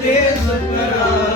This is desesperado.